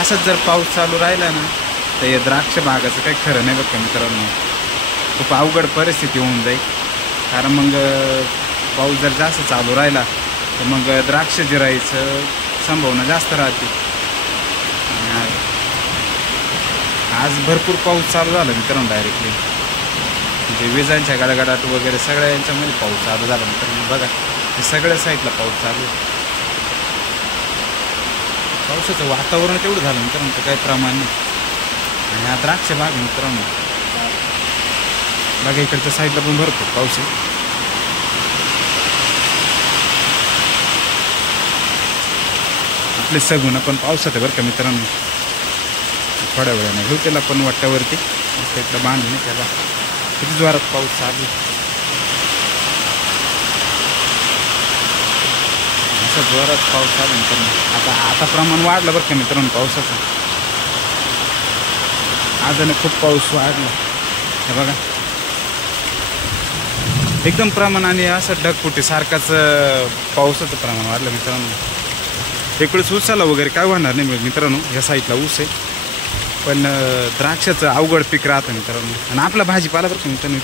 असंच जर पाऊस चालू राहिला ना तर या द्राक्ष बागाचं काही खरं नाही बघा मित्रांनो. खूप अवघड परिस्थिती होऊन जाईल. कारण मग पाऊस जर जास्त चालू राहिला तर मग द्राक्ष जिरायचं संभावना जास्त राहते. आज भरपूर पाऊस चालू झाला मित्रांनो. डायरेक्टली म्हणजे विजांच्या गडगडाट वगैरे सगळ्या यांच्यामध्ये पाऊस चालू झाला मित्रांनो. बघा हे सगळ्या साईडला पाऊस चालू आहे. पावसाचं वातावरण तेवढं झालं मित्रांनो तर काही प्रमाण नाही. आणि हा द्राक्ष बाग मित्रांनो बघा इकडच्या साईडला पण भरपूर पाऊस आहे. आपले सगुण पण पावसात आहे बरं का मित्रांनो. थोड्या वेळाने घेऊ त्याला पण वाट्यावरती इकडं बांधून नाही त्याला. किती जोरात पाऊस चालू असं जोरात पाऊस चालू मित्रांनो. आता प्रमाण वाढलं बरं का मित्रांनो पावसाचं. आजने खूप पाऊस वाढला हे बघा. एकदम प्रमाणाने असं ढगफुटी सारखाच पावसाचं प्रमाण वाढलं मित्रांनो. इकडेच ऊसाला वगैरे काय होणार नाही मित्रांनो. ह्या साईडला ऊस आहे पण द्राक्षाचं अवघड पीक राहतं मित्रांनो. आणि आपला भाजीपाला बरं का मित्रांनो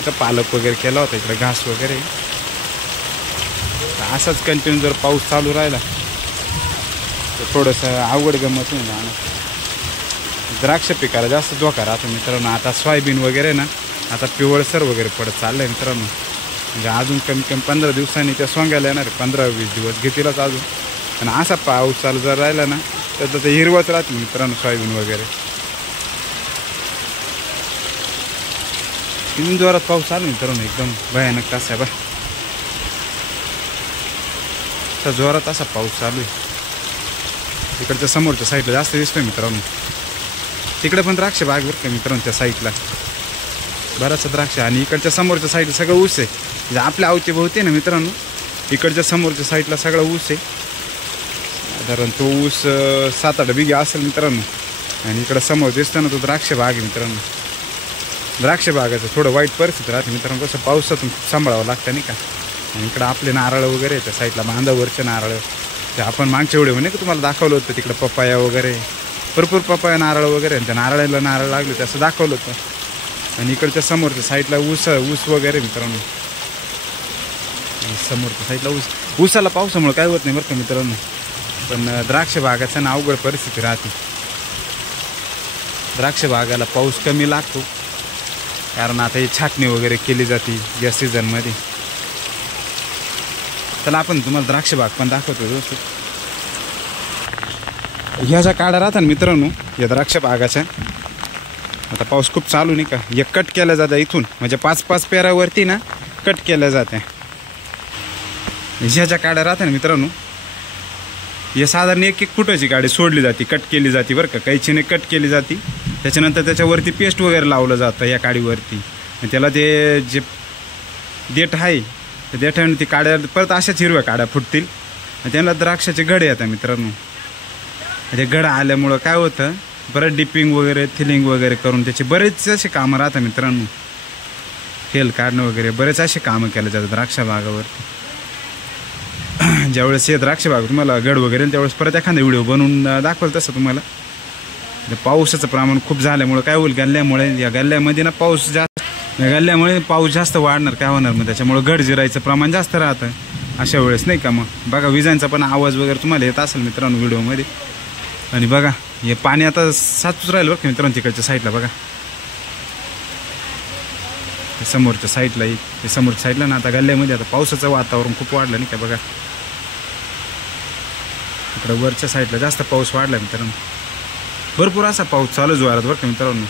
इथं पालक वगैरे केला होता इकडे घास वगैरे. असाच कंटिन्यू जर पाऊस चालू राहिला तर थोडंसं अवघड गंमत होऊन जाणार. द्राक्ष पिकाला जास्त धोका राहतो मित्रांनो. आता सोयाबीन वगैरे ना आता पिवळसर वगैरे पडत चाललं आहे मित्रांनो. म्हणजे अजून कमी कमी 15 दिवसांनी त्या सोंगायला येणार. 15-20 दिवस घेतीलच अजून. आणि असा पाऊस चालू जर राहिला ना तर ते हिरवत राहते मित्रांनो सोयाबीन वगैरे. तीन जोरात पाऊस चालू मित्रांनो एकदम भयानक कसा आहे बा. जोरात असा पाऊस चालू आहे. इकडच्या समोरच्या साईडला जास्त दिसतोय मित्रांनो. तिकडे पण द्राक्ष बाग बरं का मित्रांनो. त्या साईडला बराचसा द्राक्ष. आणि इकडच्या समोरच्या साईडला सगळं ऊस आहे. म्हणजे आपल्या आवचे भोवते ना मित्रांनो इकडच्या समोरच्या साईडला सगळा ऊस आहे. साधारण तो ऊस 7-8 बिघे असेल मित्रांनो. आणि इकडं समोर दिसतं ना तो द्राक्ष बाग आहे मित्रांनो. द्राक्ष बागाचं थोडं वाईट परिस्थिती राहते मित्रांनो. कसं पावसातून खूप सांभाळावं लागतं नाही का. आणि इकडं आपले नारळ वगैरे त्या साईडला बांधावरचे नारळ ते आपण मागच्या व्हिडिओ नाही का तुम्हाला दाखवलं होतं. तिकडं पपाया वगैरे भरपूर पपाया नारळ वगैरे त्या नारळाला नारळ लागले ते असं दाखवलं होतं. आणि इकडच्या समोरच्या साईडला ऊस वगैरे मित्रांनो. समोरच्या साईडला ऊसाला पावसामुळे काय होत नाही बरं का मित्रांनो. पण द्राक्ष बागाचं ना अवघड परिस्थिती राहते. द्राक्ष बागाला पाऊस कमी लागतो कारण आता ही छाटणी वगैरे केली जाते या सीझनमध्ये. चला आपण तुम्हाला द्राक्ष बाग पण दाखवतो व्यवस्थित. ह्या ज्या काड्या राहतात मित्रांनो या द्राक्ष बागाच्या. आता पाऊस खूप चालू नाही का. एक कट केल्या जातं इथून म्हणजे 5-5 पेरावरती ना कट केल्या जाते. ह्या ज्या काड्या राहतात मित्रांनो हे साधारण 1-1 फुटाची काडी सोडली जाते कट केली जाते बरं का. कैचीने कट केली जाते. त्याच्यानंतर त्याच्यावरती पेस्ट वगैरे लावलं जातं या काडीवरती. आणि त्याला ते जे देठ आहे त्या देठाने ती काड्या परत अशाच हिरव्या काड्या फुटतील. आणि त्यांना द्राक्षाचे घडे येतात मित्रांनो. ते घडं आल्यामुळं काय होतं बरं डिपिंग वगैरे थिलिंग वगैरे करून त्याचे बरेच असे कामं राहतात मित्रांनो. फेल काढणं वगैरे बरेच असे कामं केले जातात द्राक्ष बागावरती. ज्यावेळेस हे द्राक्ष बाग तुम्हाला गड वगैरे त्यावेळेस परत एखादा व्हिडिओ बनवून दाखवलं तसं तुम्हाला. पावसाचं प्रमाण खूप झाल्यामुळं काय होईल गल्ल्यामुळे या गल्ल्यामध्ये ना पाऊस जास्त गल्ल्यामुळे पाऊस जास्त वाढणार काय होणार मग त्याच्यामुळं गड जिरायचं प्रमाण जास्त राहतं अशा वेळेस नाही का. मग बघा विजांचा पण आवाज वगैरे तुम्हाला येत असेल मित्रांनो व्हिडिओमध्ये. आणि बघा हे पाणी आता साचूच राहिलं बघा मित्रांनो तिकडच्या साईडला. बघा समोरच्या साईडला हे समोरच्या साईडला ना आता गल्ल्यामध्ये आता पावसाचं वातावरण खूप वाढलं नाही का. बघा इकडं वरच्या साईडला जास्त पाऊस वाढला मित्रांनो. भरपूर असा पाऊस चालू जोरात बरं का मित्रांनो.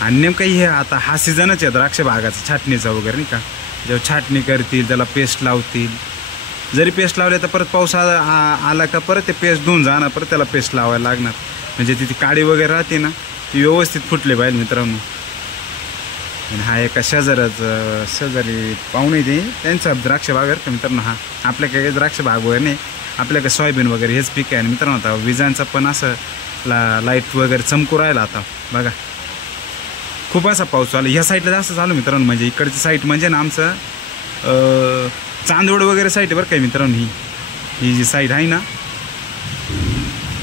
आणि नेमकं हे आता हा सीझनच आहे द्राक्ष बागाचा छाटणीचा वगैरे नाही का. जेव्हा छाटणी करतील त्याला पेस्ट लावतील. जरी पेस्ट लावले तर परत पाऊस आला का परत ते पेस्ट धुवून जाणार परत त्याला पेस्ट लावायला लागणार. म्हणजे ती काडी वगैरे राहते ना ती व्यवस्थित फुटले पाहिजे मित्रांनो. आणि हा एका शेजारी पाहुणे ते त्यांचा द्राक्ष बाग आहे मित्रांनो. हा आपल्या काही द्राक्ष बाग वगैरे नाही आपल्याकडे सोयाबीन वगैरे हेच पीक आहे. आणि मित्रांनो आता विजांचा पण असं लाईट वगैरे चमकू राहिला आता. बघा खूप असा पाऊस चालू ह्या साईडला जास्त चालू मित्रांनो. म्हणजे इकडची साईड म्हणजे ना आमचं चांदवड वगैरे साईड आहे बरं काय मित्रांनो. ही जी साईड आहे ना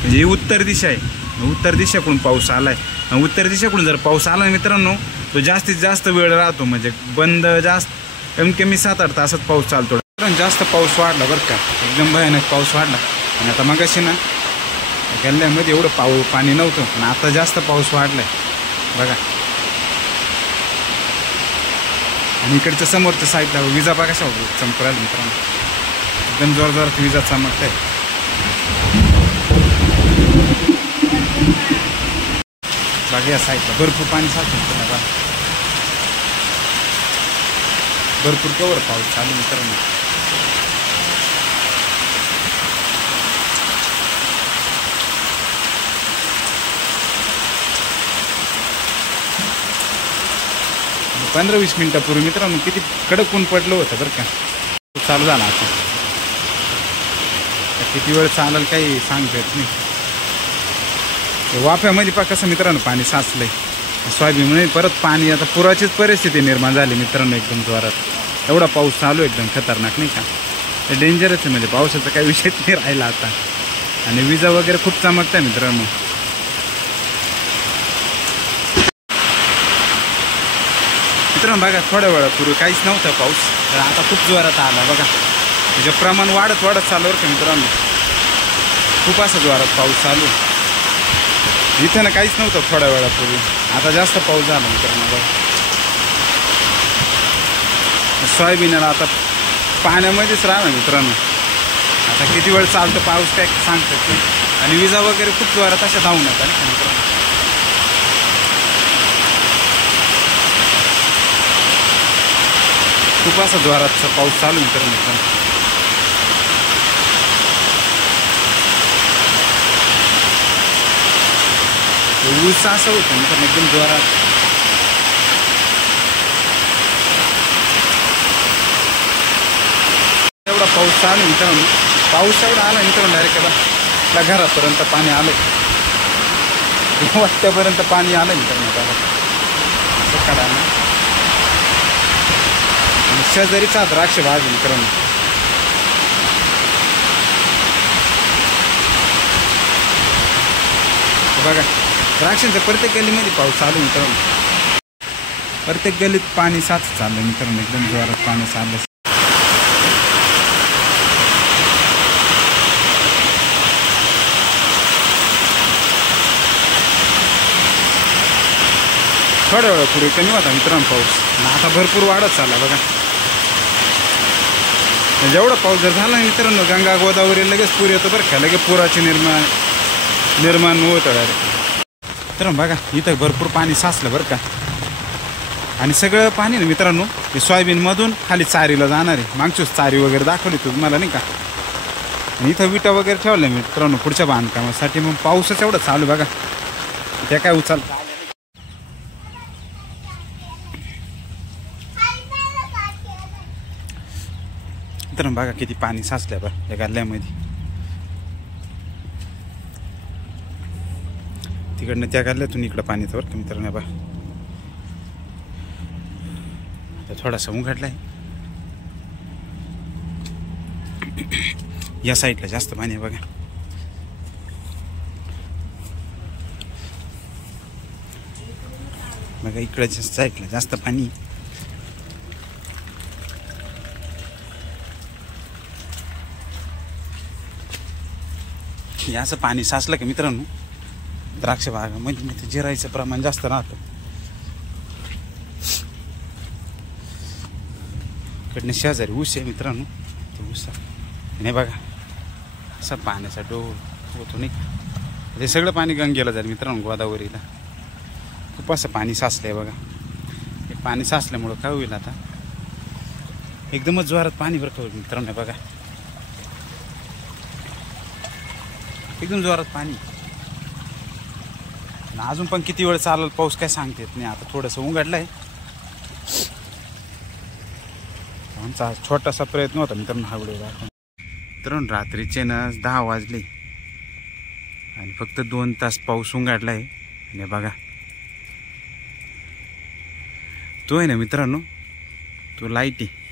म्हणजे ही उत्तर दिशा आहे, उत्तर दिशेकडून पाऊस आलाय. उत्तर दिशेकडून जर पाऊस आला मित्रांनो तो जास्तीत जास्त वेळ राहतो, म्हणजे बंद जास्त कमीत कमी 7-8 तासात पाऊस चालतो. जास्त पाऊस वाढला बरं का, एकदम भयानक पाऊस वाढला. आणि आता मगाशी ना गल्ल्यामध्ये एवढं पाणी नव्हतं, पण आता जास्त पाऊस वाढलाय बघा. आणि इकडच्या समोरच्या साईडला विजा बघा कशा चमकरायला मित्रांनो, एकदम जोरजोरात विजा चमकत आहे. बाकी या साईडला भरपूर पाणी साचून बघा, भरपूर कवर पाऊस चालू मित्रांनो. पंधरा 20 मिनिटापूर्वी मित्रांनो किती कडक ऊन पडलं होतं बरं का. चालू झाला आता, किती वेळ चालेल काही सांगता येत नाही. वाफ्यामध्ये पहा कसं मित्रांनो पाणी साचलंय सोयाबीनमध्ये. परत पाणी आता पुराचीच परिस्थिती निर्माण झाली मित्रांनो, एकदम जोरात एवढा पाऊस चालू एकदम खतरनाक नाही का. ते डेंजरच आहे, म्हणजे पावसाचा काही विषयच नाही राहिला आता. आणि विजा वगैरे खूप चमकत आहे मित्रांनो. मित्रांनो बघा थोड्या वेळापूर्वी काहीच नव्हता पाऊस, तर आता खूप जोरात आला बघा. म्हणजे प्रमाण वाढत चालू बरं का मित्रांनो, खूप असं जोरात पाऊस चालू. इथं ना काहीच नव्हतं थोड्या वेळापूर्वी, आता जास्त पाऊस झाला मित्रांनो बघा. सोयाबीनला आता पाण्यामध्येच राहणार मित्रांनो. आता किती वेळ चालतं पाऊस काय सांगतात नाही. आणि विजा वगैरे खूप जोरात अशा धावून येतात नाही मित्रांनो. खूप असा जोरातचा पाऊस चालू मित्रांनो. ऊस असं होतं मित्रांनो एकदम जोरात. एवढा पाऊस चालू मित्रांनो, पाऊस एवढा आला मित्रांनो डायरेक्ट आपल्या घरापर्यंत पाणी आलं, वाट्यापर्यंत पाणी आलं मित्रांनो बघा. असं काढायला शेजारीचा द्राक्ष बाग मित्रांनो. बघा द्राक्षांच्या प्रत्येक गल्लीमध्ये पाऊस चालू मित्रांनो, प्रत्येक गल्लीत पाणी साच चाललं मित्रांनो, एकदम जोरात पाणी चाललं. थोड्या वेळापूर्वी कमी होता मित्रांनो पाऊस, आता भरपूर वाढत चालला बघा. जेवढा पाऊस जर झाला मित्रांनो गंगा गोदावरी लगेच पूर येतो बरं का, लगेच पुराचे निर्माण होतं डायरेक्ट. तर बघा इथं भरपूर पाणी साचलं बरं का. आणि सगळं पाणी ना मित्रांनो हे सोयाबीनमधून खाली चारीला जाणार आहे. मागचीच चारी वगैरे दाखवली तुम्हाला नाही का. आणि इथं विटा वगैरे ठेवल्या मित्रांनो पुढच्या बांधकामासाठी. मग पाऊसच एवढं चालू बघा, त्या काय उचल. तर बघा किती पाणी साचलं बरं या गल्ल्यामध्ये. तिकडनं त्या गल्ल्यातून इकडं पाणी येतं बरं का मित्रांनो. बघा आता थोडासा उघडलाय, या साईडला जास्त पाणी आहे बघा. बघा इकडच्या साईडला जास्त पाणी. हे असं पाणी साचलं का मित्रांनो द्राक्ष बागामध्ये जिरायचं प्रमाण जास्त राहतं. इकडनं शेजारी ऊस आहे मित्रांनो, ते ऊस नाही बघा असा पाण्याचा डोल होतो नाही का. ते सगळं पाणी गंगेला जाईल मित्रांनो गोदावरीला. खूप असं पाणी साचलंय बघा. हे पाणी साचल्यामुळं काय होईल आता एकदमच जोरात पाणी बरं का मित्रांनो. बघा एकदम जोरात पाणी. अजून पण किती वेळ चालेल पाऊस काय सांगता येत नाही. आता थोडंसं उघडलंय. आमचा छोटासा प्रयत्न होता मित्रांनो हा व्हिडिओ दाखवून. मित्रांनो रात्रीचे ना 10 वाजले आणि फक्त 2 तास पाऊस उघडलाय. आणि बघा तो आहे ना मित्रांनो तो लाईट आहे.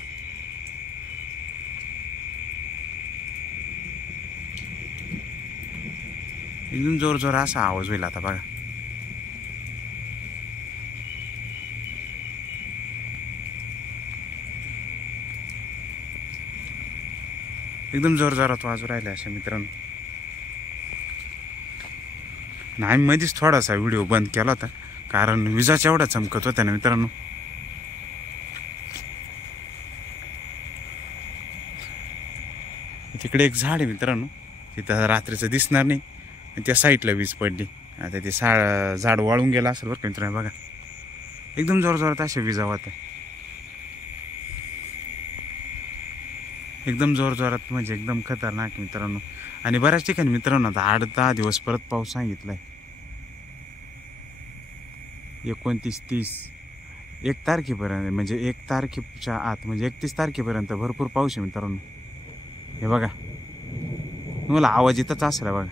एकदम जोर जोर असा आवाज होईल आता बघा. एकदम जोर जोरात वाजू राहिले अशा मित्रांनो. नाही मध्येच थोडासा व्हिडिओ बंद केला होता कारण विजाच्या एवढा चमकत होत्या ना मित्रांनो. तिकडे एक झाड आहे मित्रांनो, तिथं रात्रीचं दिसणार नाही. त्या साईडला वीज पडली. आता ते झाड वाळून गेलं असेल बरं का मित्रांनो. बघा एकदम जोर जोरात अशा विजा होत्या. एकदम जोर जोरात म्हणजे एकदम खतरनाक मित्रांनो. आणि बऱ्याच ठिकाणी मित्रांनो आता 8-10 दिवस परत पाऊस सांगितलाय. 29-30 1 तारखेपर्यंत, म्हणजे 1 तारखेच्या आत म्हणजे 31 तारखेपर्यंत भरपूर पाऊस आहे मित्रांनो. हे बघा तुम्हाला आवाज येतच असेल बघा.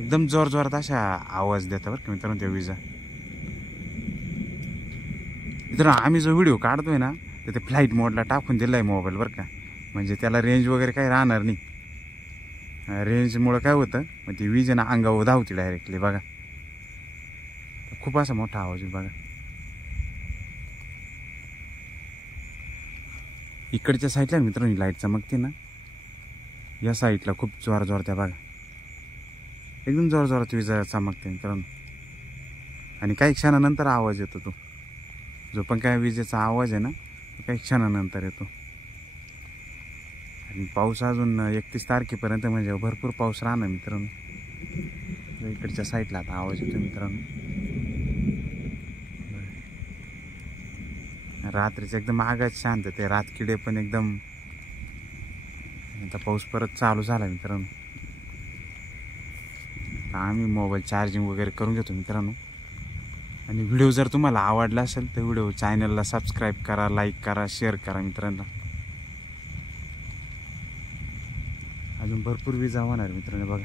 एकदम जोर जोरात अशा आवाज देता बरं का मित्रांनो त्या विजा. मित्रांनो आम्ही जो व्हिडिओ काढतोय ना तर ते फ्लाईट मोडला टाकून दिलाय मोबाईल बरं का. म्हणजे त्याला रेंज वगैरे काही राहणार नाही. रेंजमुळं काय होतं मग ती वीज ना अंगावर धावते डायरेक्टली. बघा खूप असा मोठा आवाज आहे बघा. इकडच्या साईडला मित्रांनो लाईट चमकते ना, या साईडला खूप जोर जोर त्या बघा. एकदम जोर जोरात विजा चमकते मित्रांनो. आणि काही क्षणानंतर आवाज येतो तो जो पण काय विजेचा आवाज आहे ना तो काही क्षणानंतर येतो. आणि पाऊस अजून 31 तारखेपर्यंत म्हणजे भरपूर पाऊस राहणार मित्रांनो. इकडच्या साईडला आता आवाज येतो मित्रांनो. रात्रीचं एकदम आगाच शांत ते रातकिडे पण एकदम. आता पाऊस परत चालू झाला मित्रांनो. आम्ही मोबाईल चार्जिंग वगैरे करून घेतो मित्रांनो. आणि व्हिडिओ जर तुम्हाला आवडला असेल तर व्हिडिओ चॅनलला सबस्क्राईब करा, लाईक करा, शेअर करा मित्रांनो. अजून भरपूर विजा होणार मित्रांनो. बघा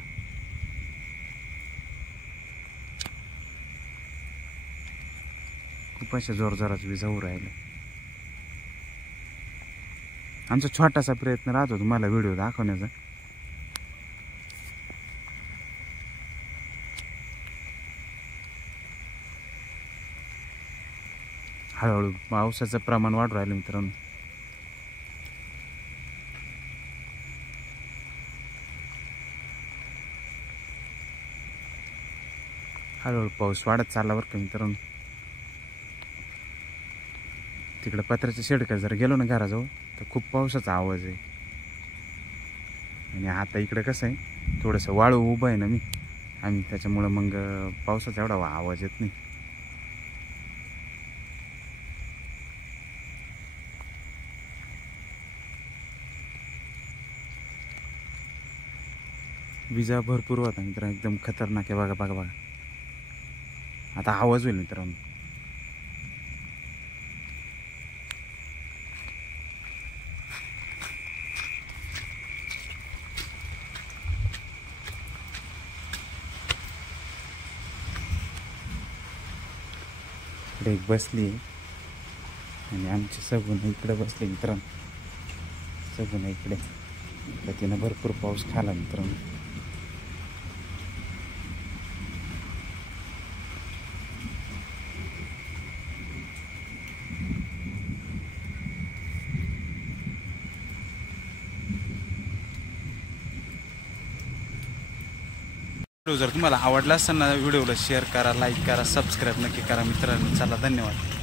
खूप अशा जोर जोरात विजा होऊ राहिल्या. आमचा छोटासा प्रयत्न राहतो तुम्हाला व्हिडिओ दाखवण्याचा. हळूहळू पावसाचं प्रमाण वाढू राहिलं मित्रांनो. हळूहळू पाऊस वाढत चालला बरं का मित्रांनो. तिकडं पत्र्याच्या शेडकडे जर गेलो ना घराजवळ तर खूप पावसाचा आवाज आहे. आणि आता इकडं कसं आहे थोडंसं वाळू उभं आहे ना आम्ही त्याच्यामुळं मग पावसाचा एवढा आवाज येत नाही. विजा भरपूर होता मित्रांनो. एकदम खतरनाक आहे. बघा बघा बघा आता आवाज होईल मित्रांनो. इकडे एक बसली आणि आमची सगुण इकडे बसले मित्रांनो. सगुण इकडे तर तिनं भरपूर पाऊस खाला मित्रांनो. जर तुम्हाला आवडला असेल ना व्हिडिओला शेअर करा, लाईक करा, सबस्क्राईब नक्की करा मित्रांनो. चला धन्यवाद.